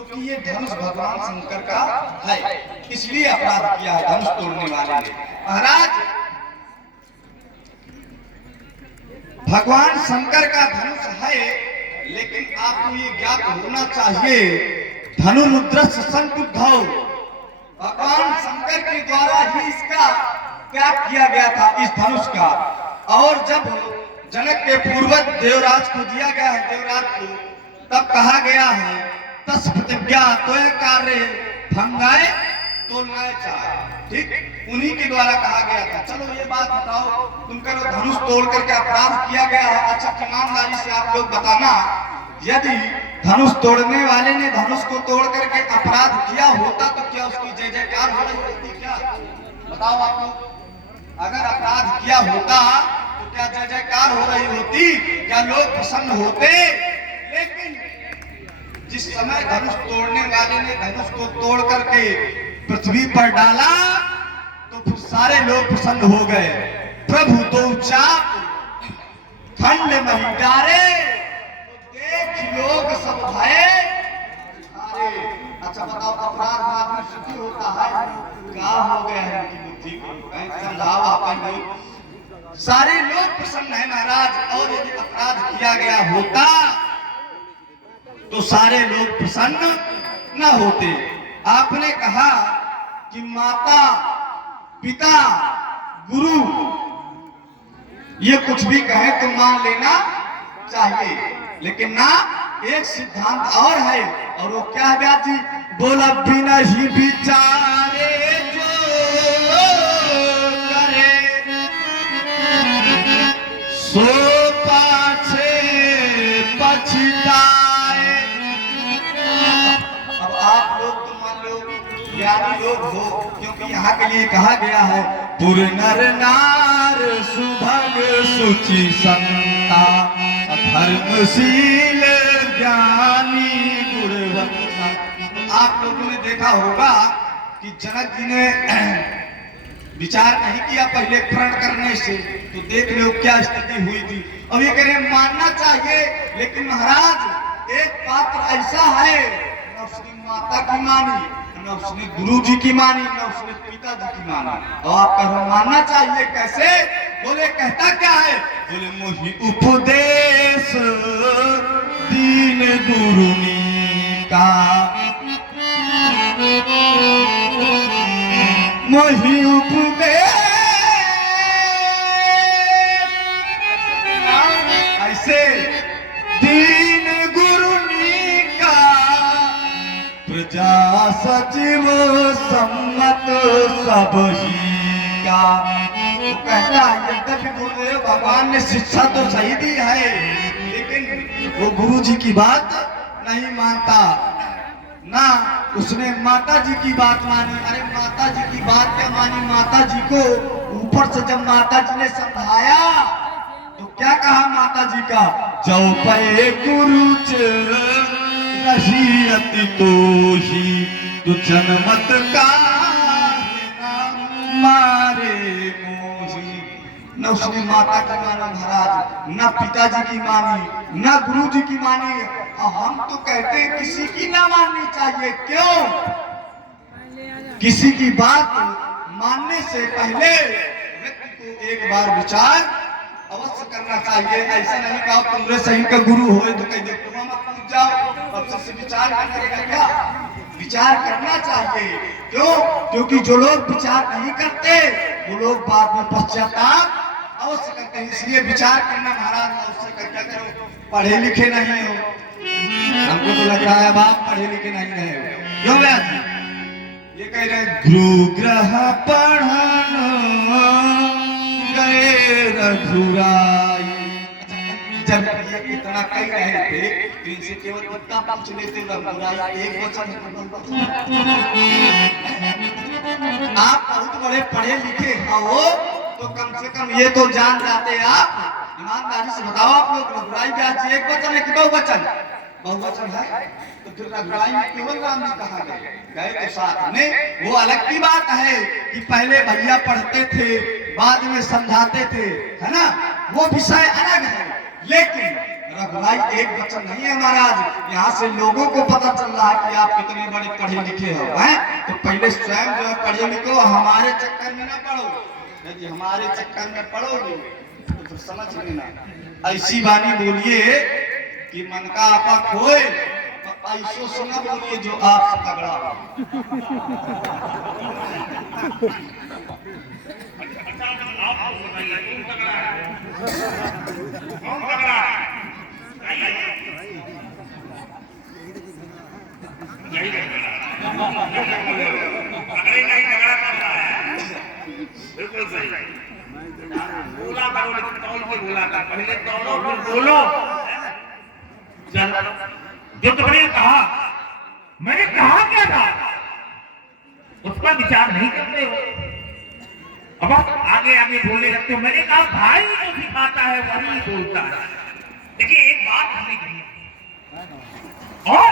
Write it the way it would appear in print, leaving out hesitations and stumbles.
क्योंकि ये धनुष भगवान शंकर का है, इसलिए अपराध किया है धनुष तोड़ने वाले ने। महाराज भगवान शंकर का धनुष है, लेकिन आपको ये ज्ञात होना चाहिए धनुरुद्रस्य संकुद्धौ, भगवान शंकर के द्वारा ही इसका त्याग किया गया था इस धनुष का। और जब जनक के पूर्वज देवराज को दिया गया है, देवराज को, तब कहा गया है तस् प्रतिज्ञा त्वय कार्य भंगाए तोलनाय चाहे, ठीक, उन्हीं के द्वारा कहा गया था। चलो ये बात बताओ, तुम करो धनुष तोड़ करके अपराध किया गया है, अच्छा ईमानदारी से आप लोग बताना, यदि धनुष तोड़ने वाले ने धनुष को तोड़ करके अपराध किया होता तो क्या उसकी जय जयकार हो रही होती? क्या बताओ आप लोग, अगर अपराध किया होता तो क्या जय जयकार हो रही होती? क्या लोग प्रसन्न होते? लेकिन जिस समय धनुष तोड़ने वाले ने धनुष को तोड़ करके पृथ्वी पर डाला तो फिर सारे लोग प्रसन्न हो गए। प्रभु तो चाप खंड नहीं डारे, देख लोग सब भये। अरे अच्छा बताओ, अपराध बाद में सुखी होता है, क्या हो गया है उनकी बुद्धि को? समझाओ अपन लोग, सारे लोग प्रसन्न है महाराज। और यदि अपराध किया गया होता तो सारे लोग प्रसन्न न होते। आपने कहा कि माता पिता गुरु ये कुछ भी कहे तो मान लेना चाहिए, लेकिन ना एक सिद्धांत और है, और वो क्या है व्यास जी? बोला बिना ही विचारे जो करे सो पाछे पछताए। अब आप लोग तो मान लो ज्ञानी लोग हो, क्योंकि यहाँ के लिए कहा गया है पुर नर नार सुभग सुचि संता धर्मशील ज्ञानी गुणवंता। आप लोगों ने देखा होगा कि जनक जी ने विचार नहीं किया पहले प्रण करने से, तो देख लो क्या स्थिति हुई थी। अब ये कह रहे मानना चाहिए, लेकिन महाराज एक पात्र ऐसा है न उसने माता की मानी, न उसने गुरु जी की मानी, न उसने पिताजी की मानी, और आप कह रहे मानना चाहिए। कैसे? बोले कहता क्या है? बोले मोहि उपदेश दीन गुरुनी का, मोहि उपदेश। ऐसे दीन गुरुनी का प्रजा सचिव सम्मत सब ही का। वो कहता है यद्यपि गुरुदेव भगवान ने शिक्षा तो सही दी है, लेकिन वो गुरु जी की बात नहीं मानता, ना उसने माता जी की बात मानी। अरे माता जी की बात क्या मानी? माता जी को ऊपर से जब माता जी ने समझाया तो क्या कहा माता जी का? जो पे गुरु रही तो ही तू जनमत का मारे मोही। न उसने माता की मानी महाराज, न पिताजी की मानी, न गुरु जी की मानी। हम तो कहते हैं किसी की ना माननी चाहिए। क्यों? किसी की बात मानने से पहले व्यक्ति को एक बार विचार अवश्य करना चाहिए। ऐसा नहीं कहा तुमरे सही का गुरु हो तो कह दे तुम मत पूछ जाओ, अब सबसे विचार करेगा क्या? विचार करना चाहिए। क्यों? क्योंकि जो लोग विचार नहीं करते वो लोग बाद में पश्चाताप अवश्य करते हैं। इसलिए विचार करना महाराज अवश्य क्या करो, पढ़े लिखे नहीं हो। हमको तो लग रहा है आप पढ़े लिखे नहीं रहे हो। क्यों व्यास जी? ये कह रहे ध्रुग्रह पढ़न गए रघुराई। जब ये इतना कह रहे थे तो इनसे केवल इतना पूछ लेते रघुराई एक वचन। आप बहुत बड़े पढ़े लिखे हो तो कम से कम ये तो जान जाते आप। ईमानदारी से बताओ आप लोग, रघुराई व्यास जी एक वचन है कि बहुवचन? बहुवचन है, तो फिर रघुराई में केवल राम जी कहा गए तो साथ में। वो अलग की बात है कि पहले भैया पढ़ते थे बाद में समझाते थे, है ना, वो विषय अलग है। लेकिन रघुराई एक वचन नहीं है महाराज, यहाँ से लोगों को पता चल रहा है कि आप कितने बड़े पढ़े लिखे हो हैं। तो पहले स्वयं जो है पढ़े लिखो, हमारे चक्कर में ना पढ़ो। यदि हमारे चक्कर में पढ़ोगे तो फिर समझ लेना ऐसी वाणी बोलिए कि मन का आपा खोए, तो ऐसो से ना बोलिए जो आप तगड़ा हो। बिल्कुल सही। बोला करो लेकिन तौल के बोला था, पहले तौलो फिर बोलो। चल जो तुमने कहा, मैंने कहा क्या था उसका विचार नहीं करते हो। अब आप आगे आगे बोलने लगते हो। मैंने कहा भाई जो सिखाता है वही बोलता है। देखिए एक बात हमने की और